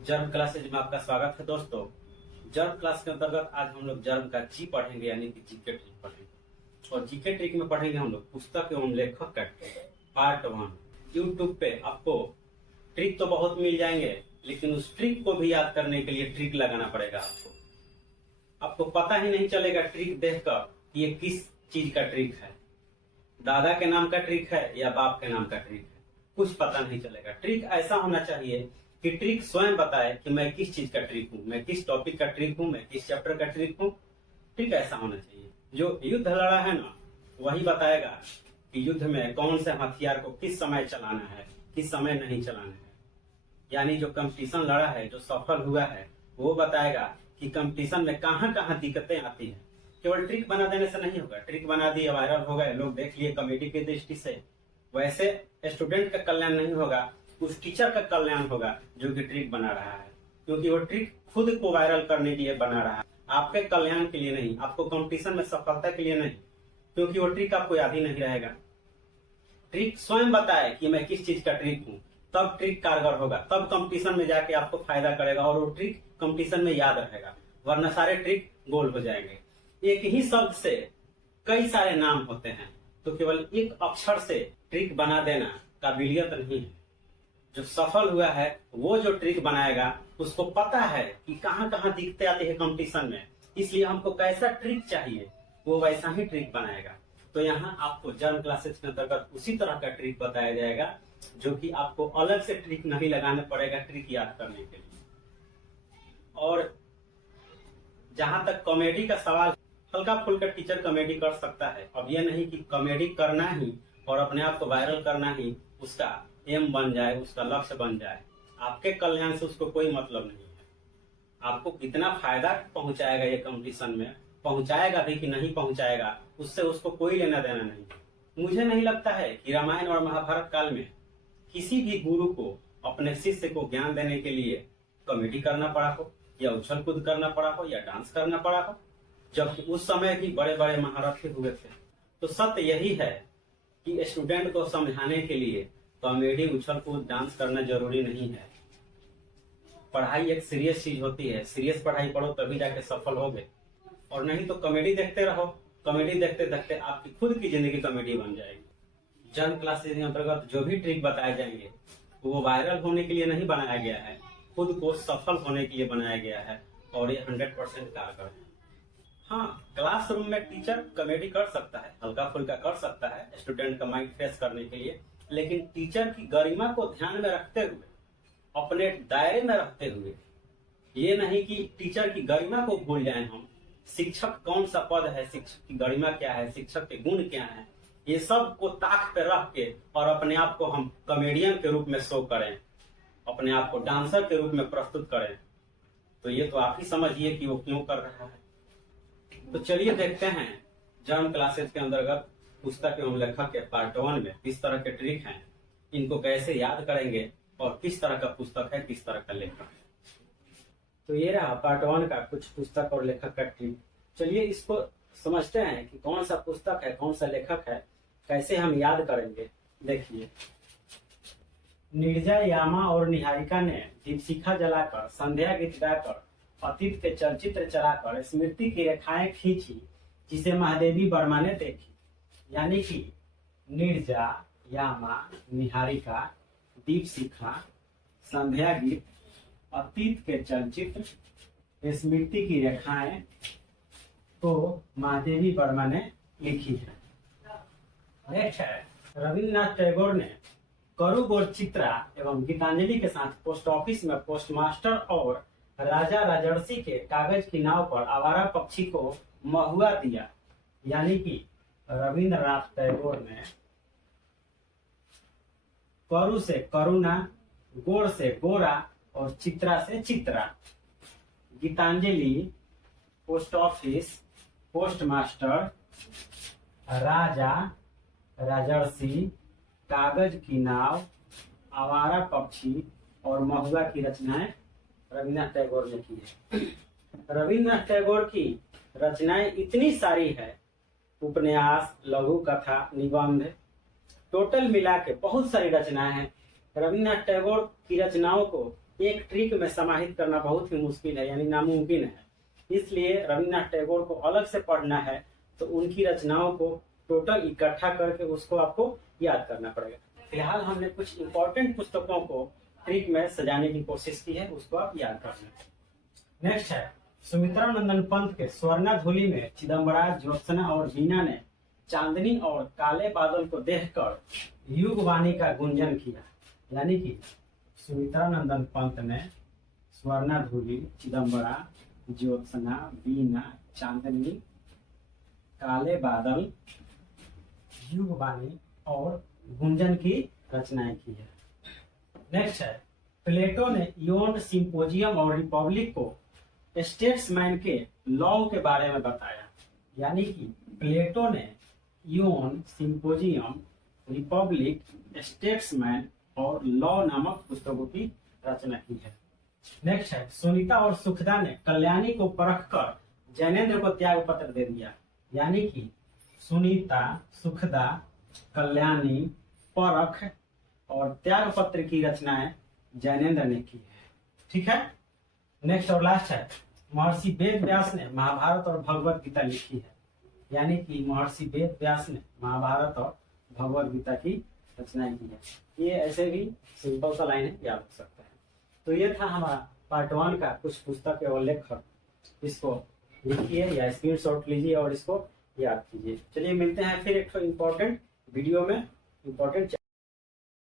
Germ classes में आपका स्वागत है दोस्तों। जर्म क्लास के अंतर्गत आज हम लोग जर्म का जी पढ़ेंगे, यानी कि जीके ट्रिक पढ़ेंगे। और जीके ट्रिक में पढ़ेंगे हम लोग पुस्तक एवं लेखक का पार्ट 1। यूट्यूब पे आपको ट्रिक तो बहुत मिल जाएंगे, लेकिन उस ट्रिक को भी याद करने के लिए ट्रिक लगाना पड़ेगा। आपको पता ही नहीं चलेगा ट्रिक देखकर ये किस चीज का ट्रिक है, दादा के नाम का ट्रिक है या बाप के नाम का ट्रिक है, कुछ पता नहीं चलेगा। ट्रिक ऐसा होना चाहिए कि ट्रिक स्वयं बताए कि मैं किस चीज का ट्रिक हूँ, मैं किस टॉपिक का ट्रिक हूँ, मैं किस चैप्टर का ट्रिक हूँ। ट्रिक ऐसा होना चाहिए। जो युद्ध लड़ा है ना, वही बताएगा कि युद्ध में कौन से हथियार को किस समय चलाना है, किस समय नहीं चलाना है। यानी जो कंपटीशन लड़ा है, जो सफल हुआ है, वो बताएगा कि कंपटीशन में कहाँ कहाँ दिक्कतें आती है। केवल ट्रिक बना देने से नहीं होगा। ट्रिक बना दिए, वायरल हो गए, लोग देख लिए कॉमेडी की दृष्टि से, वैसे स्टूडेंट का कल्याण नहीं होगा, उस टीचर का कल्याण होगा जो कि ट्रिक बना रहा है। क्योंकि वो ट्रिक खुद को वायरल करने के लिए बना रहा है, आपके कल्याण के लिए नहीं, आपको कंपटीशन में सफलता के लिए नहीं। क्योंकि वो ट्रिक आपको याद ही नहीं रहेगा। ट्रिक स्वयं बताए कि मैं किस चीज का ट्रिक हूँ, तब ट्रिक कारगर होगा, तब कंपटीशन में जाके आपको फायदा करेगा और वो ट्रिक कंपटीशन में याद रहेगा। वरना सारे ट्रिक गोल हो जाएंगे। एक ही शब्द से कई सारे नाम होते हैं, तो केवल एक अक्षर से ट्रिक बना देना काबिलियत नहीं है। जो सफल हुआ है वो जो ट्रिक बनाएगा, उसको पता है कि कहाँ कहाँ दिक्कतें आती है कंपटीशन में, इसलिए हमको कैसा ट्रिक चाहिए, वो वैसा ही ट्रिक बनाएगा। तो यहाँ आपको जर्म क्लासेस के अंतर्गत उसी तरह का ट्रिक बताया जाएगा, जो कि आपको अलग से ट्रिक नहीं लगाना पड़ेगा ट्रिक याद करने के लिए। और जहां तक कॉमेडी का सवाल, हल्का फुल्का टीचर कॉमेडी कर सकता है। अब यह नहीं कि कॉमेडी करना ही और अपने आप को वायरल करना ही उसका एम बन जाए, उसका लक्ष्य बन जाए। आपके कल्याण से उसको कोई मतलब नहीं है। आपको कितना फायदा पहुंचाएगा ये कंपटीशन में, पहुंचाएगा भी कि नहीं पहुंचाएगा, उससे उसको कोई लेना देना नहीं। मुझे नहीं लगता है कि रामायण और महाभारत काल में किसी भी गुरु को अपने शिष्य को ज्ञान देने के लिए कॉमेडी करना पड़ा हो, या उछल कूद करना पड़ा हो, या डांस करना पड़ा हो, जबकि उस समय भी बड़े बड़े महारथी हुए थे। तो सत्य यही है कि स्टूडेंट को समझाने के लिए कॉमेडी, उछल कूद, डांस करना जरूरी नहीं है। पढ़ाई एक सीरियस चीज होती है, सीरियस पढ़ाई पढ़ो तभी जाके सफल होगे, और नहीं तो कॉमेडी देखते रहो। कॉमेडी देखते देखते आपकी खुद की जिंदगी कॉमेडी बन जाएगी। जर्म क्लासेस के अंतर्गत जो भी ट्रिक बताए जाएंगे वो वायरल होने के लिए नहीं बनाया गया है, खुद को सफल होने के लिए बनाया गया है, और ये 100% कारगर है। हाँ, क्लासरूम में टीचर कॉमेडी कर सकता है, हल्का फुल्का कर सकता है स्टूडेंट का माइंड फ्रेश करने के लिए, लेकिन टीचर की गरिमा को ध्यान में रखते हुए, अपने दायरे में रखते हुए। ये नहीं कि टीचर की गरिमा को भूल जाएं हम। शिक्षक कौन सा पद है, शिक्षक की गरिमा क्या है, शिक्षक के गुण क्या है, ये सब को ताक पे रख के और अपने आप को हम कॉमेडियन के रूप में शो करें, अपने आप को डांसर के रूप में प्रस्तुत करें, तो ये तो आप ही समझिए कि वो क्यों कर रहा है। तो चलिए देखते हैं जर्म क्लासेस के अंतर्गत पुस्तक एवं लेखक के पार्ट 1 में किस तरह के ट्रिक हैं, इनको कैसे याद करेंगे और किस तरह का पुस्तक है, किस तरह का लेखक है। तो ये रहा पार्ट 1 का कुछ पुस्तक और लेखक का ट्रिक। चलिए इसको समझते हैं कि कौन सा पुस्तक है, कौन सा लेखक है, कैसे हम याद करेंगे। देखिए, नीरजा, यामा और निहारिका ने दीपशिखा जलाकर, संध्या गीत गाकर, अतीत के चलचित्र चलाकर स्मृति की रेखाएं खींची, जिसे महादेवी वर्मा ने देखी। यानी कि नीरजा, यामा, निहारिका, दीपशिखा, संध्या गीत, अतीत के चलचित्र, स्मृति की रेखाएं तो महादेवी वर्मा ने लिखी है। नेक्स्ट है, रविन्द्रनाथ टैगोर ने करु गोरचित्रा एवं गीतांजलि के साथ पोस्ट ऑफिस में पोस्टमास्टर और राजा राजर्षि के कागज की नाव पर आवारा पक्षी को महुआ दिया। यानी कि रविन्द्रनाथ टैगोर ने करु से करुणा, गोर से गोरा और चित्रा से Chitra, Gitanjali, post office, postmaster, Raja Rajarshi, कागज की नाव, आवारा पक्षी और महुआ की रचनाएं रविन्द्रनाथ टैगोर ने की है। रविन्द्रनाथ टैगोर की रचनाएं इतनी सारी है, उपन्यास, लघु कथा, निबंध, टोटल मिला के बहुत सारी रचनाएं हैं। रविन्द्रनाथ टैगोर की रचनाओं को एक ट्रिक में समाहित करना बहुत ही मुश्किल है, यानी नामुमकिन है। इसलिए रविन्द्रनाथ टैगोर को अलग से पढ़ना है तो उनकी रचनाओं को टोटल इकट्ठा करके उसको आपको याद करना पड़ेगा। फिलहाल हमने कुछ इंपॉर्टेंट पुस्तकों को ट्रिक में सजाने की कोशिश की है, उसको आप याद कर लें। नेक्स्ट है सुमित्रा नंदन पंत के स्वर्णाधुली में चिदम्बरा, ज्योत्सना और वीणा ने चांदनी और काले बादल को देखकर युगवाणी का गुंजन किया। यानी कि सुमित्रा नंदन पंत ने स्वर्णाधुली, चिदम्बरा, ज्योत्सना, वीणा, चांदनी, काले बादल, युगवाणी और गुंजन की रचनाएं की है। नेक्स्ट है प्लेटो ने इयोन, सिंपोजियम और रिपब्लिक को स्टेट्समैन के लॉ के बारे में बताया। यानी कि प्लेटो ने इयोन, सिंपोजियम, रिपब्लिक, स्टेट्समैन और लॉ नामक पुस्तकों की रचना की है। नेक्स्ट है सुनीता और सुखदा ने कल्याणी को परखकर जैनेन्द्र को त्याग पत्र दे दिया। यानी कि सुनीता, सुखदा, कल्याणी, परख और त्याग पत्र की रचनाएं जैनेन्द्र ने की है। ठीक है। नेक्स्ट और लास्ट है महर्षि वेद व्यास ने महाभारत और भगवत गीता लिखी है। यानी कि महर्षि वेद व्यास ने महाभारत और भगवत गीता की रचनाएं की है। ये ऐसे भी सिंपल सा लाइन है, याद रख सकते हैं। तो ये था हमारा पार्ट 1 का कुछ पुस्तक और लेखक। इसको लिखिए या स्क्रीनशॉट लीजिए और इसको याद कीजिए। चलिए मिलते हैं फिर एक इम्पोर्टेंट वीडियो में, इम्पोर्टेंट